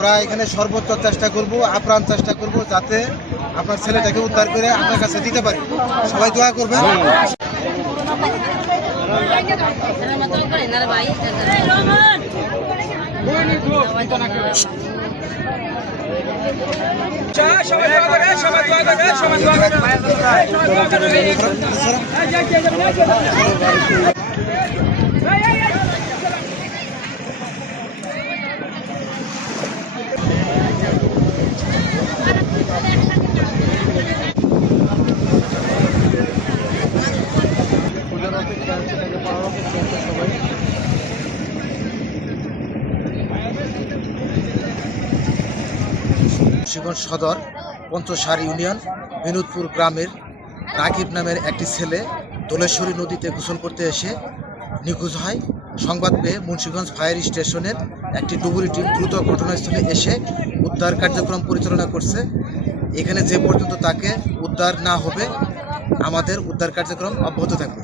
আমরা এখানে সর্বোচ্চ চেষ্টা করব, আপ্রাণ চেষ্টা করব যাতে আপনার ছেলেটাকে উদ্ধার করে আপনার কাছে দিতে পারি। সবাই দোয়া করবেন। মুন্সিগঞ্জ সদর পঞ্চসার ইউনিয়ন বিনোদপুর গ্রামের রাকিব নামের একটি ছেলে দোলেশ্বরী নদীতে গোসল করতে এসে নিখোঁজ হয়। সংবাদ পেয়ে মুন্সিগঞ্জ ফায়ার স্টেশনের একটি ডুবুরি টিম দ্রুত ঘটনাস্থলে এসে উদ্ধার কার্যক্রম পরিচালনা করছে। এখানে যে পর্যন্ত তাকে উদ্ধার না হবে আমাদের উদ্ধার কার্যক্রম অব্যাহত থাকবে।